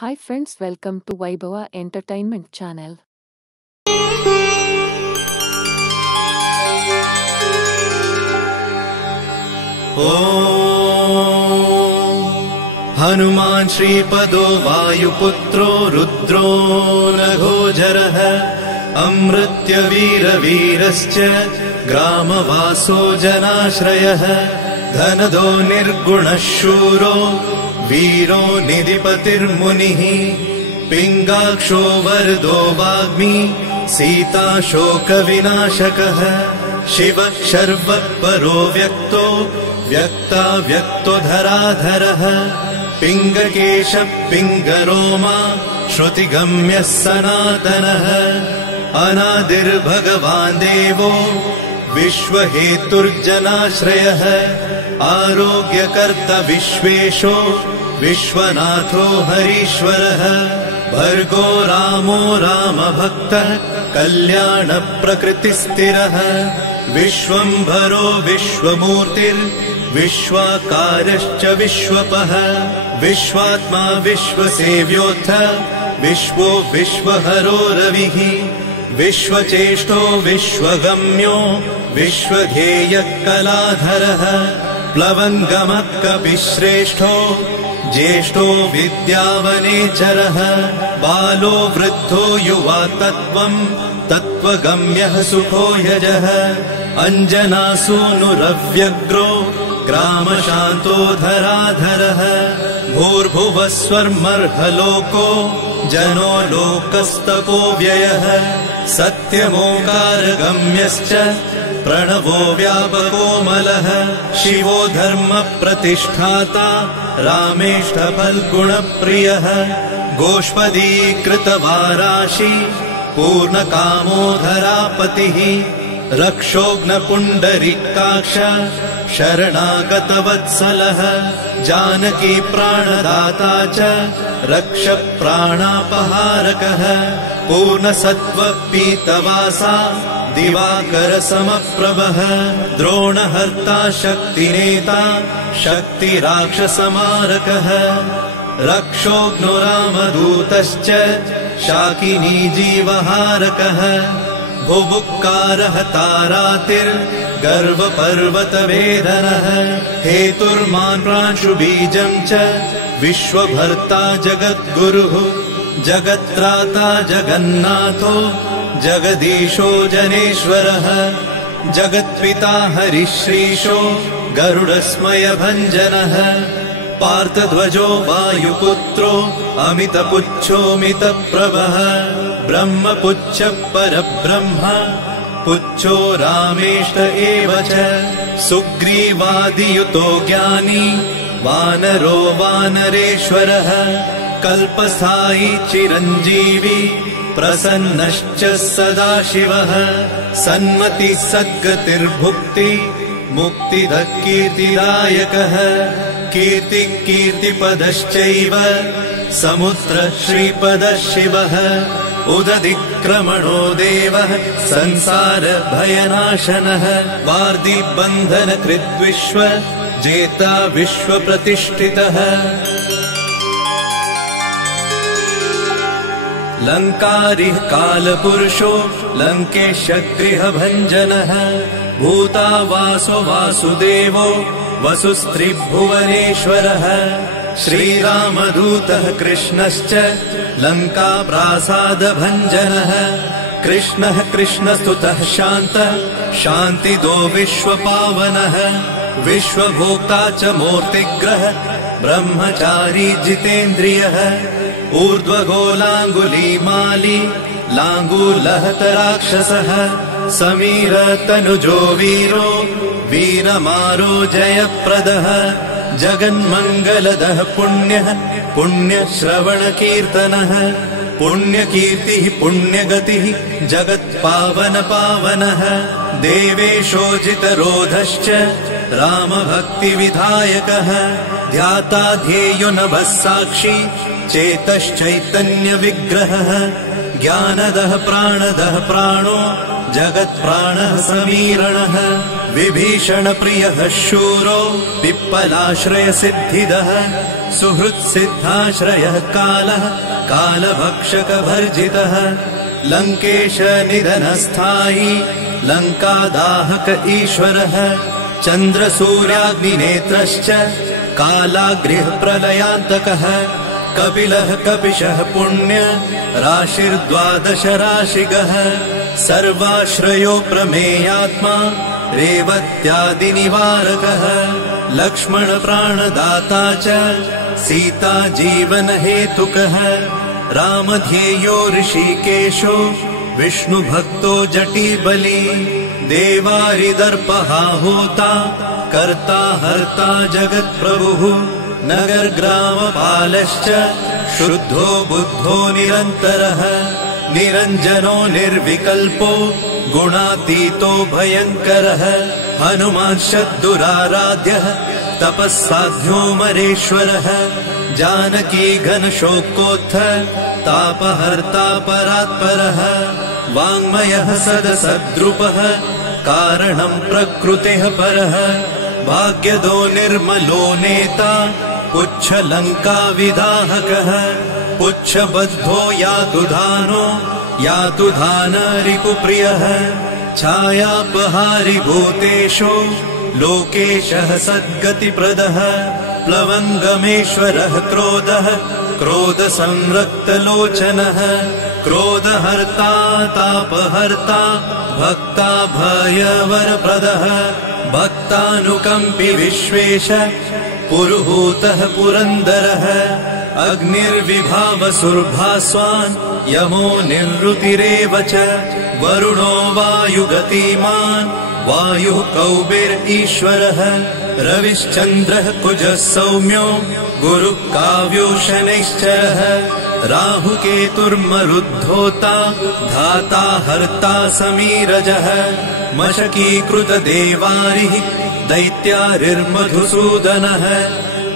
Hi friends, welcome to Vaibhava Entertainment channel. Hanuman श्रीपदो वायुपुत्रो रुद्रो नघोजरः अमृत्यवीरवीरश्च ग्रामवासो जनाश्रयः धनदो निर्गुणः शूरो वीरो निधिपतिर्मुनिः पिङ्गाक्षो वरदो वाग्मी सीताशोकविनाशकः शिवः शर्वपरो व्यक्तो व्यक्तो धराधरः पिङ्गकेश पिङ्गरोमा श्रुतिगम्यः सनातनः अनादिर्भगवान् देवो विश्वहेतुर्जनाश्रयः आरोग्यकर्ता विश्वेशो विश्वनाथो हरीश्वरः भर्गो रामो रामभक्तः कल्याणप्रकृतिस्थिरः विश्वम्भरो विश्वमूर्तिर्विश्वाकारश्च विश्वपः विश्वात्मा विश्वसेव्योऽथ विश्वो विश्वहरो रविः विश्वचेष्टो विश्वगम्यो विश्वध्येयः कलाधरः प्लवङ्गमः कपिश्रेष्ठो ज्येष्ठो विद्यावनेचरः बालो वृद्धो युवा तत्त्वगम्यः सुखो यजः अञ्जनासूनुरव्यग्रो ग्रामशान्तो धराधरः भूर्भुवः स्वर्मर्हलोको जनो लोकस्तपो व्ययः सत्यमोकारगम्यश्च प्रणवो व्यापकोमलः शिवो धर्मप्रतिष्ठाता रामेष्ठफल्गुणप्रियः गोष्पदीकृतवाराशि पूर्णकामोधरापतिः रक्षोघ्नपुण्डरीकाक्ष शरणागतवत्सलः जानकी प्राणदाता च रक्षप्राणापहारकः पूर्णसत्त्वपीतवासा दिवाकरसमप्रभः द्रोणहर्ता शक्तिनेता शक्तिराक्षसमारकः रक्षोघ्नो रामदूतश्च शाकिनी जीवहारकः भुभुक्कारः तारातिर्गर्वपर्वतवेदनः हेतुर्मान् प्रांशुबीजं च विश्वभर्ता जगद्गुरुः जगत्राता जगन्नाथो जगदीशो जनेश्वरः जगत्पिता हरिश्रीशो गरुडस्मयभञ्जनः पार्थध्वजो वायुपुत्रो अमितपुच्छोऽमितप्रभः ब्रह्मपुच्छ परब्रह्म पुच्छो रामेष्ट एव च सुग्रीवादियुतो ज्ञानी वानरो वानरेश्वरः कल्पस्थायी चिरञ्जीवी प्रसन्नश्च सदाशिवः सन्मति सद्गतिर्भुक्ति मुक्तिदः कीर्तिदायकः कीर्तिपदश्चैव समुद्र श्रीपदः शिवः उदधिक्रमणो देवः संसार भयनाशनः वार्धिबन्धनकृद्विश्व जेता विश्वप्रतिष्ठितः लङ्कारिः कालपुरुषो लङ्केशगृहभञ्जनः भूतावासो वासुदेवो वसुस्त्रिभुवनेश्वरः श्रीरामदूतः कृष्णश्च लङ्काप्रासादभञ्जनः कृष्णः कृष्णस्तुतः शान्तः शान्तिदो विश्वपावनः विश्वभोक्ता च मूर्तिग्रह ब्रह्मचारी जितेन्द्रियः ऊर्ध्वगोलाङ्गुलीमाली लाङ्गूलहतराक्षसः समीरतनुजो वीरो वीरमारो जयप्रदः जगन्मङ्गलदः पुण्यः पुण्यश्रवणकीर्तनः पुण्यकीर्तिः पुण्यगतिः जगत्पावनपावनः देवेशोजितरोधश्च रामभक्तिविधायकः ध्याता ध्येयो नभः साक्षी चेतश्चैतन्यविग्रहः ज्ञानदः प्राणदः प्राणो जगत्प्राणः समीरणः विभीषणप्रियः शूरो पिप्पलाश्रयसिद्धिदः सुहृत्सिद्धाश्रयः कालः कालभक्षकभर्जितः लङ्केशनिधनस्थायी लङ्कादाहक ईश्वरः चन्द्रसूर्याग्निनेत्रश्च कालाग्निप्रलयान्तकः कपिलः कपिशः पुण्य राशिर्द्वादश राशिगः सर्वाश्रयो प्रमेयात्मा रेवत्यादिनिवारकः लक्ष्मणप्राणदाता च सीता जीवनहेतुकः रामध्येयो ऋषिकेशो विष्णुभक्तो जटिबली देवारिदर्पहा होता कर्ता हर्ता जगत्प्रभुः नगरग्रामपालश्च शुद्धो बुद्धो निरन्तरः निरञ्जनो निर्विकल्पो गुणातीतो भयङ्करः हनुमान्शद्दुराराध्यः तपःसाध्यो मरेश्वरः जानकी घनशोकोत्थ तापहर्ता परात्परः वाङ्मयः सदसद्रुपः कारणं प्रकृतेः परः भाग्यदो निर्मलो नेता पुच्छलङ्काविदाहकः पुच्छबद्धो यातु धान रिपुप्रियः छायापहारि भूतेषु लोकेशः सद्गतिप्रदः प्लवङ्गमेश्वरः क्रोधसंरक्तलोचनः क्रोधहर्ता तापहर्ता भक्ताभयवरप्रदः भक्तानुकम्पि विश्वेश पुरुहूतः पुरन्दरः अग्निर्विभावसुर्भास्वान् यमो निरृतिरेव च वरुणो वायुगतिमान् वायुः कौबेर्ईश्वरः रविश्चन्द्रः कुजः सौम्यो गुरुः काव्यो शनैश्चरः राहुकेतुर्मरुद्धोता धाता हर्ता समीरजः मशकीकृतदेवारिः दैत्यारिर्मधुसूदनः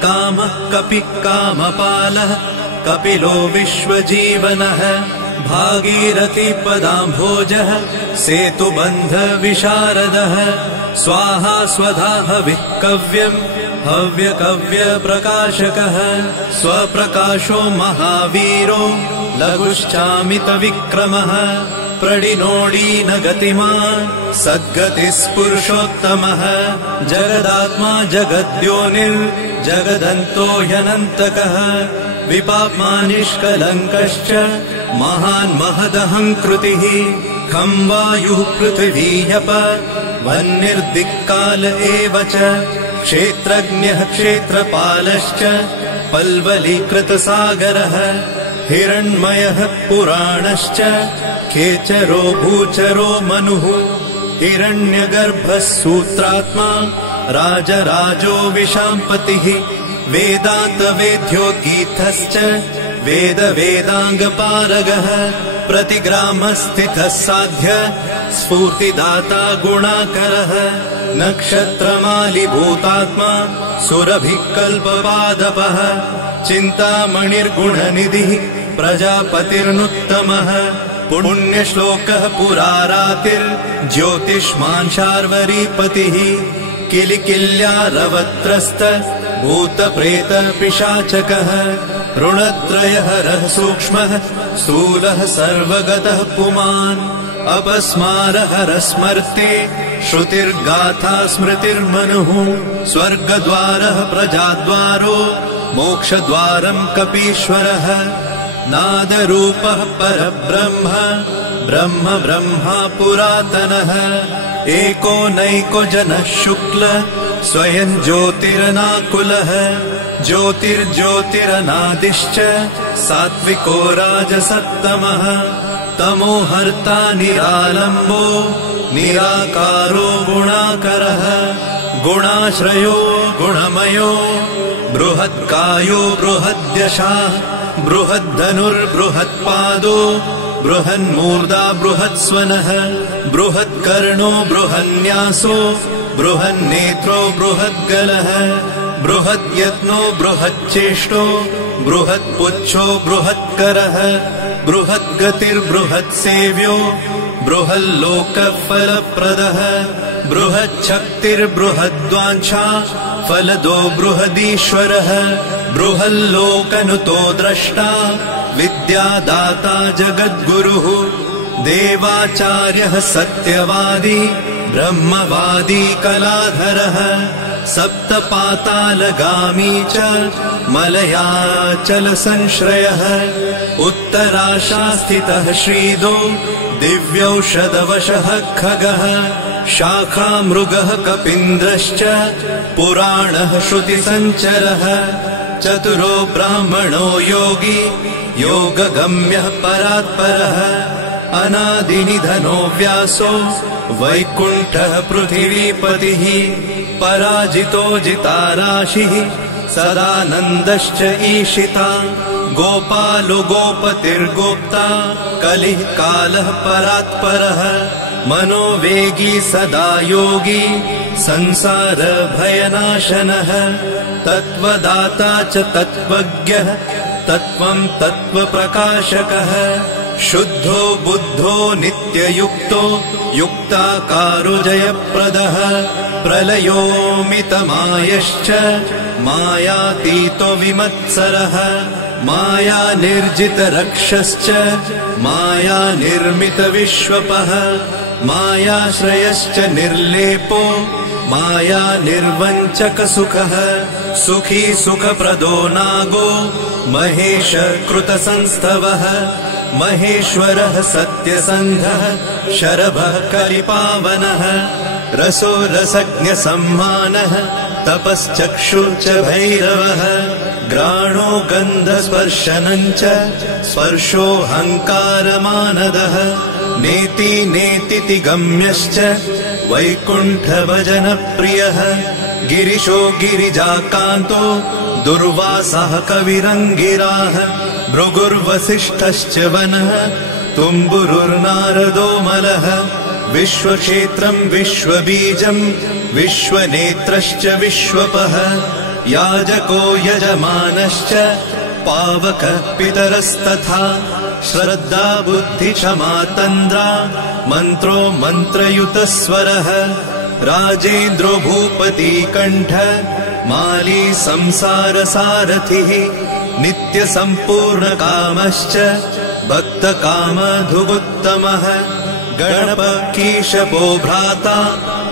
कामः कपिः कामपालः कपिलो विश्वजीवनः भागीरथीपदाम्भोजः सेतुबन्धविशारदः स्वाहा स्वधा हविः हव्यकव्यप्रकाशकः स्वप्रकाशो महावीरो लघुश्चामितविक्रमः प्रडिनोडीनगतिमान् सद्गतिस्पुरुषोत्तमः जगदात्मा जगद्योनिर्जगदन्तो ह्यनन्तकः विपाप्मानिष्कलङ्कश्च महान् महदहङ्कृतिः खं वायुः पृथिवीयप वह्निर्दिक्काल एव च क्षेत्रज्ञः क्षेत्रपालश्च पल्वलीकृतसागरः हिरण्मयः पुराणश्च खेचरो भूचरो मनुः हिरण्यगर्भः सूत्रात्मा राजराजो विशाम्पतिः वेदान्तवेद्योद्गीतश्च वेदाङ्गपारगः प्रतिग्रामस्थितः साध्य स्फूर्तिदाता गुणाकरः नक्षत्रमालिभूतात्मा सुरभिकल्पपादपः चिन्तामणिर्गुणनिधिः प्रजापतिर्नुत्तमः पुण्यश्लोकः पुरारातिर्ज्योतिष्मान् शार्वरीपतिः किलिकिल्यारवत्रस्त भूतप्रेतपिशाचकः ऋणत्रयहरः सूक्ष्मः स्थूलः सर्वगतः पुमान् अपस्मारहरः स्मर्ते श्रुतिर्गाथा स्मृतिर्मनुः स्वर्गद्वारः प्रजाद्वारो मोक्षद्वारम् कपीश्वरः नादरूपः परब्रह्म ब्रह्मा पुरातनः एको नैको जनः शुक्ल स्वयं ज्योतिरनाकुलः ज्योतिर्ज्योतिरनादिश्च सात्विको राजसत्तमः तमोहर्ता निरालम्बो निराकारो गुणाकरः गुणाश्रयो गुणमयो बृहत्कायो बृहद्यशाः बृहद्धनुर्बृहत्पादो बृहन्मूर्धा बृहत्स्वनः बृहत्कर्णो बृहन्यासो बृहन्नेत्रो बृहद्गलः बृहद्यत्नो बृहच्चेष्टो बृहत्पुच्छो बृहत्करः बृहद्गतिर्बृहत्सेव्यो बृहल्लोकफलप्रदः बृहच्छक्तिर्बृहद्वाञ्छा फलदो बृहदीश्वरः बृहल्लोकनुतो द्रष्टा विद्यादाता जगद्गुरुः देवाचार्यः सत्यवादी ब्रह्मवादी कलाधरः सप्तपातालगामी च मलयाचल संश्रयः उत्तराशास्थितः श्रीदो दिव्यौषधवशः खगः शाखा मृगः कपीन्द्रश्च पुराणः श्रुतिसञ्चरः चतुरो ब्राह्मणो योगी योगगम्यः परात्परः अनादिनिधनो व्यासो वैकुण्ठः पृथिवीपतिः पराजितो जिताराशिः सदानन्दश्च ईशिता गोपालो गोपतिर्गोप्ता कलिः कालः परात्परः मनोवेगी सदा योगी संसार भयनाशनः तत्त्वदाता च तत्त्वज्ञः तत्त्वं तत्त्वप्रकाशकः शुद्धो बुद्धो नित्ययुक्तो युक्ताकारो जयप्रदः प्रलयोमितमायश्च मायातीतो विमत्सरः मायानिर्जितरक्षश्च मायानिर्मितविश्वपः मायाश्रयश्च निर्लेपो मायानिर्वञ्चकसुखः सुखी सुखप्रदो नागो महेश कृतसंस्थवः महेश्वरः सत्यसन्धः शरभः कलिपावनः रसो रसज्ञसम्मानः तपश्चक्षुश्च भैरवः घ्राणो गन्धस्पर्शनञ्च स्पर्शोऽहङ्कारमानदः नेति नेतिति गम्यश्च वैकुण्ठभजनप्रियः गिरिशो गिरिजाकान्तो दुर्वासः कविरङ्गिराः भृगुर्वसिष्ठश्च वनः तुम्बुरुर्नारदो मलः विश्वक्षेत्रं विश्वबीजं विश्वनेत्रश्च विश्वपः याजको यजमानश्च पावकः पितरस्तथा श्रद्धा बुद्धिक्षमा तन्द्रा मन्त्रो मन्त्रयुतस्वरः राजेन्द्रो भूपति कण्ठ माली संसारसारथिः नित्यसम्पूर्णकामश्च भक्तकामधुगुत्तमः गणपकीशपो भ्राता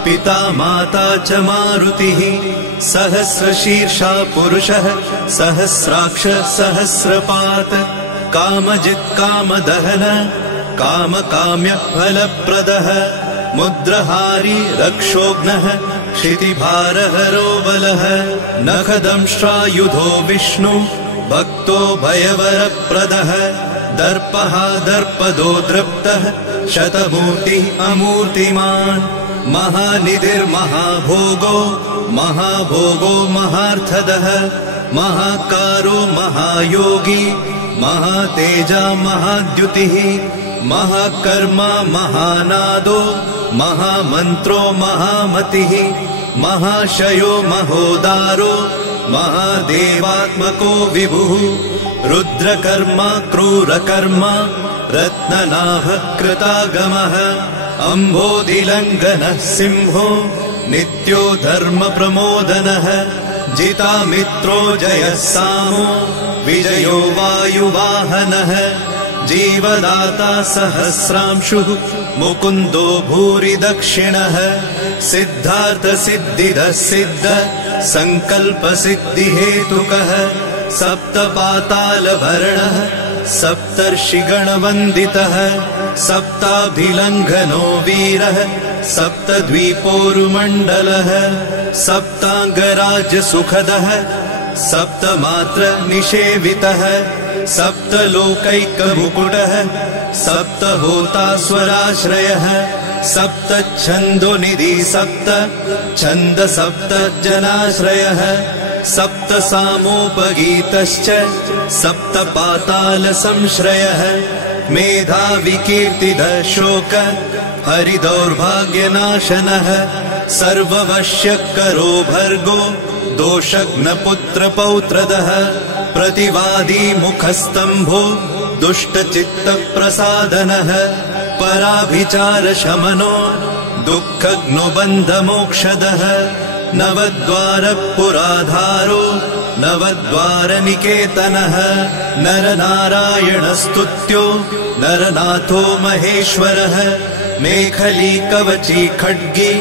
पिता माता च मारुतिः सहस्रशीर्षा पुरुषः सहस्राक्ष सहस्रपात् कामजित् कामदहन कामकाम्यफलप्रदः मुद्रहारी रक्षोघ्नः क्षितिभारहरो बलः नखदंष्ट्रायुधो विष्णु भक्तो भयवरप्रदः दर्पः दर्पदो दृप्तः शतमूर्तिः अमूर्तिमान् महानिधिर्महाभोगो महाभोगो महार्थदः महाकारो महायोगी महातेजा महाद्युतिः महाकर्मा महानादो महामन्त्रो महामतिः महाशयो महोदारो महादेवात्मको विभुः रुद्रकर्मा क्रूरकर्मा रत्ननाभकृतागमः अम्भोधिलङ्घनः सिंहो नित्यो धर्मप्रमोदनः जितामित्रो जयः सामो विजयो वायुवाहनः जीवदाता सहस्रांशुः मुकुन्दो भूरि दक्षिणः सिद्धार्थसिद्धिदः सिद्ध सङ्कल्पसिद्धिहेतुकः सप्तपातालभरणः सप्तर्षिगणवन्दितः सप्ताभिलङ्घनो वीरः सप्तद्वीपोरुमण्डलः सप्ताङ्गराजसुखदः सप्तमात्र निषेवितः सप्तलोकैकमुकुटः सप्तहोतास्वराश्रयः सप्तच्छन्दोनिधि सप्त छन्द सप्त जनाश्रयः सप्तसामोपगीतश्च सप्तपातालसंश्रयः मेधाविकीर्तिदः शोक हरिदौर्भाग्यनाशनः सर्ववश्यकरो भर्गो दोषघ्नपुत्रपौत्रदः प्रतिवादी मुखस्तम्भो दुष्टचित्तप्रसादनः पराभिचारशमनो दुःखग्नुबन्धमोक्षदः नवद्वारपुराधारो नवद्वारनिकेतनः नरनारायणस्तुत्यो नरनाथो महेश्वरः मेखली कवची खड्गी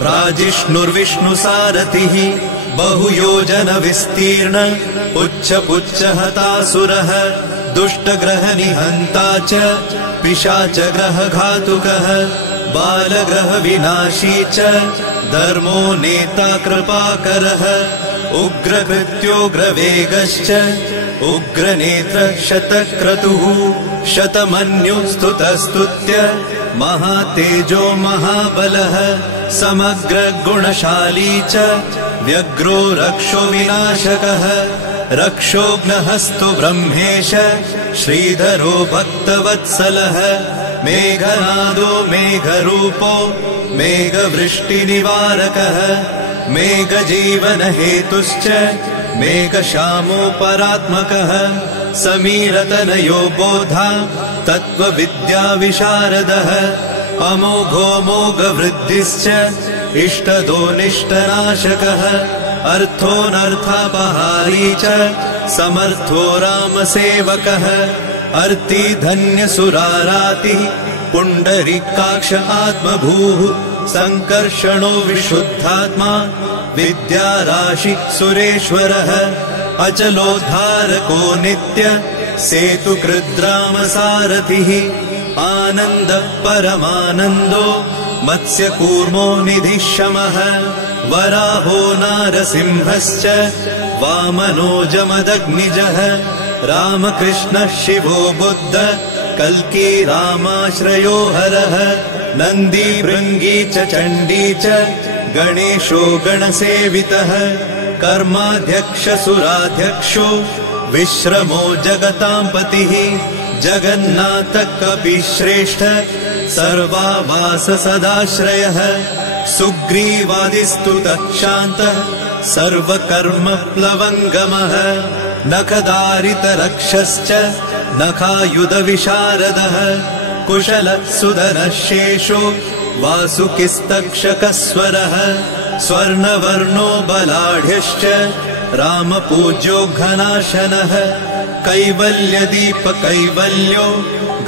भ्राजिष्णुर्विष्णुसारथिः बहुयोजनविस्तीर्ण पुच्छपुच्छहतासुरः दुष्टग्रहनिहन्ता च पिशाचग्रहघातुकः बालग्रहविनाशी च धर्मो नेता कृपाकरः उग्रकृत्योग्रवेगश्च उग्रनेत्र शतक्रतुः शतमन्युस्तुतस्तुत्य महातेजो महाबलः समग्रगुणशाली च व्यग्रो रक्षो विनाशकः रक्षोघ्नहस्तु ब्रह्मेश श्रीधरो भक्तवत्सलः मेघनादो मेघरूपो मेघवृष्टिनिवारकः मेघजीवनहेतुश्च मेघश्यामो परात्मकः समीरतनयो बोधा तत्त्वविद्याविशारदः अमोघो मोघवृद्धिश्च इष्टदो निष्टनाशकः अर्थोऽनर्थापहारी च समर्थो रामसेवकः अर्तिधन्यसुरारातिः पुण्डरीकाक्ष आत्मभूः सङ्कर्षणो विशुद्धात्मा विद्याराशि सुरेश्वरः अचलोद्धारको नित्य सेतुकृद्रामसारथिः आनन्दः परमानन्दो मत्स्यकूर्मो निधिशमः वराहो नारसिंहश्च वामनो जमदग्निजः रामकृष्णः शिवो बुद्ध कल्की रामाश्रयो हरः नन्दी भृङ्गी च चण्डी च गणेशो गणसेवितः कर्माध्यक्षसुराध्यक्षो विश्रमो जगतां पतिः जगन्नाथः कपिश्रेष्ठ सर्वावास सदाश्रयः सुग्रीवादिस्तुतः शान्तः सर्वकर्मप्लवङ्गमः नखदारितरक्षश्च नखायुधविशारदः कुशलः सुधरः शेषो वासुकिस्तक्षकस्वरः स्वर्णवर्णो बलाढ्यश्च रामपूज्यो घनाशनः कैवल्यदीपकैवल्यो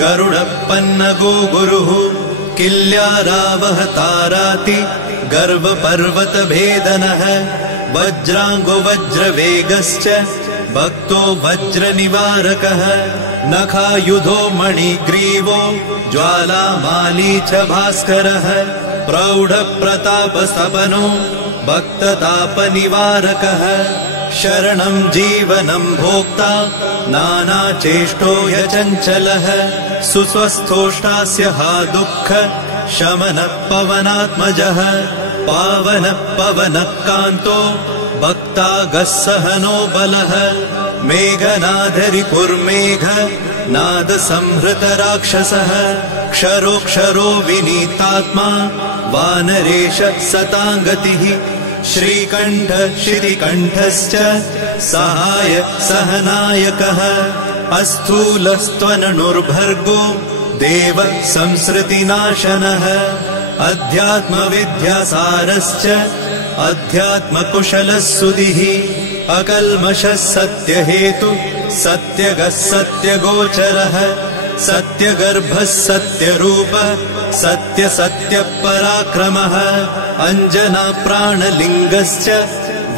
गरुडपन्नगो गुरुः किल्यारावहताराति गर्वपर्वतभेदनः वज्राङ्गो वज्रवेगश्च भक्तो वज्रनिवारकः नखायुधो मणिग्रीवो ज्वालामाली च भास्करः प्रौढप्रतापस्तपनो भक्ततापनिवारकः शरणं जीवनं भोक्ता नानाचेष्टो ह्यचञ्चलः सुस्वस्थोष्टास्य हा दुःख शमनः पवनात्मजः पावनः पवनः कान्तो भक्तागः सहनो बलः मेघनादरिपुर्मेघ नादसंहृतराक्षसः क्षरोक्षरो विनीतात्मा वानरेश सताङ्गतिः श्रीकण्ठ श्रीकण्ठश्च सहाय सहनायकः अस्थूलस्त्वननुर्भर्गो देव संसृतिनाशनः अध्यात्मविद्यासारश्च अध्यात्मकुशलः सुधिः अकल्मषः सत्यहेतु सत्यगः सत्यगोचरः सत्यगर्भः सत्यरूपः सत्यसत्यपराक्रमः अञ्जनाप्राणलिङ्गश्च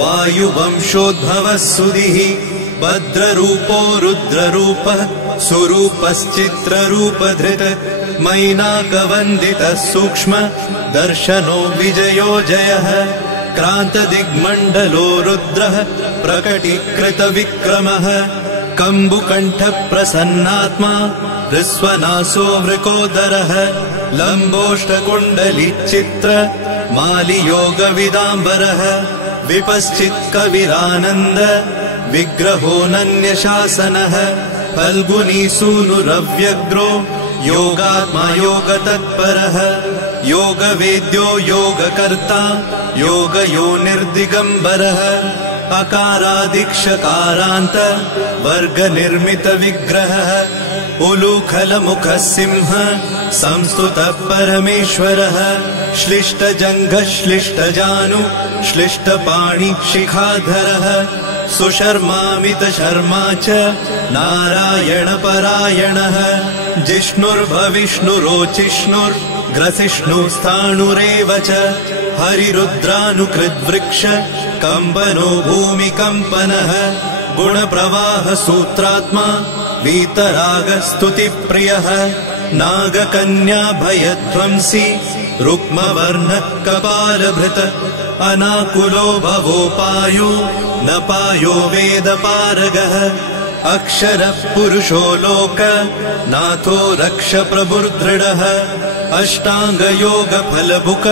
वायुवंशोद्भवः सुधिः भद्ररूपो रुद्ररूपः सुरूपश्चित्ररूपधृत मैनाकवन्दितः सूक्ष्म दर्शनो विजयो जयः क्रान्तदिग्मण्डलो रुद्रः प्रकटीकृतविक्रमः कम्बुकण्ठप्रसन्नात्मा हृस्वनासो वृकोदरः लम्बोष्टकुण्डलिचित्र मालियोगविदाम्बरः विपश्चित्कविरानन्द विग्रहोऽनन्यशासनः फल्गुनीसूनुरव्यग्रो योगात्मा योगतत्परः योगवेद्यो योगकर्ता योगयोनिर्दिगम्बरः अकारादिक्षकारान्त वर्गनिर्मितविग्रहः उलूखलमुखः सिंह संस्तुतः परमेश्वरः श्लिष्टजङ्घः श्लिष्टजानु श्लिष्टपाणि शिखाधरः सुशर्मामितशर्मा च नारायणपरायणः जिष्णुर्भविष्णुरोचिष्णुर्ग्रसिष्णुस्थाणुरेव च हरिरुद्रानुकृद्वृक्ष कम्पनो भूमिकम्पनः गुणप्रवाहसूत्रात्मा वीतरागस्तुतिप्रियः नागकन्याभयध्वंसी रुक्मवर्णः कपालभृत अनाकुलो भवोपायो न पायो वेदपारगः अक्षरः पुरुषो लोक नाथो रक्ष प्रभुर्दृढः अष्टाङ्गयोगफलभुक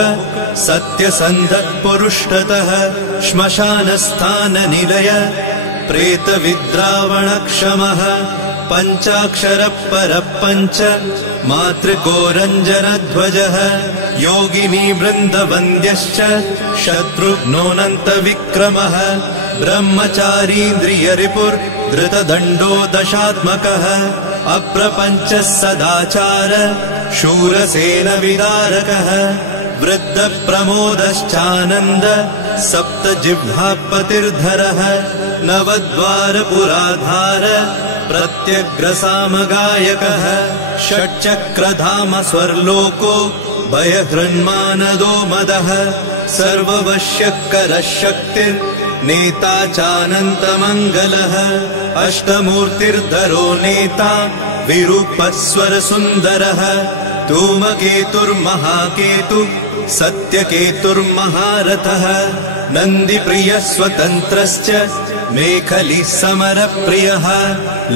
सत्यसन्धः पुरुष्टतः श्मशानस्थाननिलय प्रेतविद्रावणक्षमः पञ्चाक्षरः परः पञ्च मातृको रञ्जनध्वजः योगिनी वृन्दवन्द्यश्च शत्रुघ्नोऽनन्तविक्रमः ब्रह्मचारीन्द्रियरिपुर्धृतदण्डो दशात्मकः अप्रपञ्चः सदाचार शूरसेनविदारकः वृद्धप्रमोदश्चानन्द सप्तजिह्वापतिर्धरः नवद्वारपुराधार प्रत्यग्रसामगायकः षट्चक्रधाम स्वर्लोको भयहृन्मानदो मदः सर्ववश्यकरः शक्तिर्नेता चानन्तमङ्गलः अष्टमूर्तिर्धरो नेता विरूपस्वरसुन्दरः धूमकेतुर्महाकेतु सत्यकेतुर्महारथः नन्दिप्रियः स्वतन्त्रश्च मेखली समरप्रियः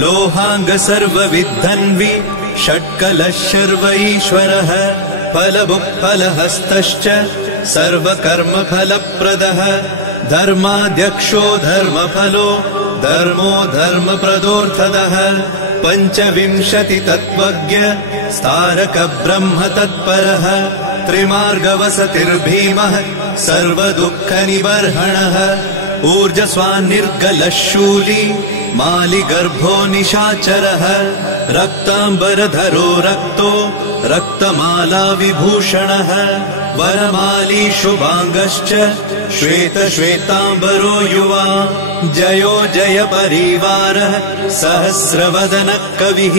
लोहाङ्ग सर्वविद्धन्वि षट्कलः शर्व ईश्वरः फलभुक्फलहस्तश्च सर्वकर्मफलप्रदः धर्माध्यक्षो धर्मफलो धर्मो धर्मप्रदोऽर्थदः पञ्चविंशतितत्त्वज्ञ स्तारक ब्रह्म तत्परः त्रिमार्गवसतिर्भीमः सर्वदुःखनिबर्हणः ऊर्जस्वान्निर्गलः शूली मालिगर्भो निशाचरः रक्ताम्बरधरो रक्तो रक्तमाला विभूषणः वरमाली शुभाङ्गश्च श्वेतश्वेताम्बरो युवा जयो जय परिवारः सहस्रवदनः कविः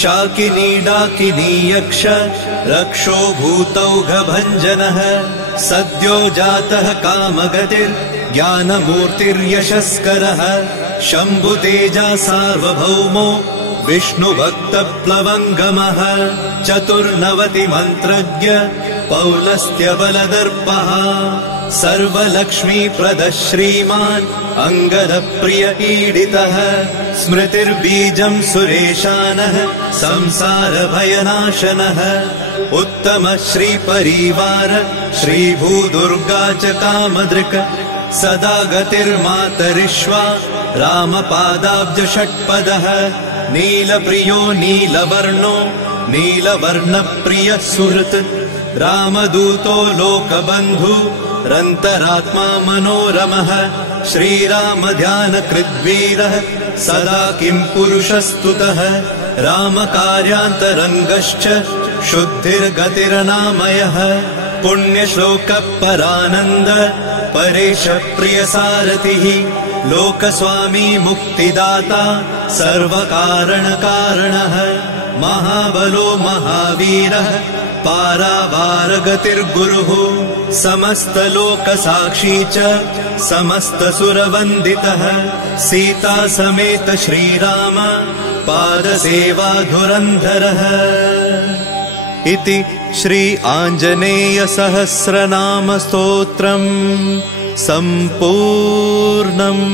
शाकिनी डाकिनी यक्ष रक्षो भूतौघभञ्जनः सद्यो जातः कामगतिर्ज्ञानमूर्तिर्यशस्करः शम्भुतेजा सार्वभौमो विष्णुभक्तप्लवङ्गमः चतुर्नवतिमन्त्रज्ञ पौलस्त्यबलदर्पः सर्वलक्ष्मीप्रदः श्रीमान् अङ्गदप्रिय ईडितः स्मृतिर्बीजम् सुरेशानः संसारभयनाशनः उत्तमः श्रीपरिवार श्रीभूदुर्गा च कामदृक् सदा गतिर्मातरिष्वा रामपादाब्जषट्पदः नीलप्रियो नीलवर्णो नीलवर्णप्रियः सुहृत् रामदूतो लोकबन्धु रन्तरात्मा मनोरमः श्रीरामध्यानकृद्वीरः सदा किं पुरुषस्तुतः रामकार्यान्तरङ्गश्च शुद्धिर्गतिरनामयः पुण्यश्लोकपरानन्द परेशप्रियसारथिः लोकस्वामी मुक्तिदाता सर्वकारणकारणः महाबलो महावीरः पारावारगतिर्गुरुः समस्तलोकसाक्षी च समस्तसुरवन्दितः सीता समेत श्रीराम पादसेवाधुरन्धरः इति श्री आञ्जनेय सहस्रनाम स्तोत्रम् सम्पूर्णम्।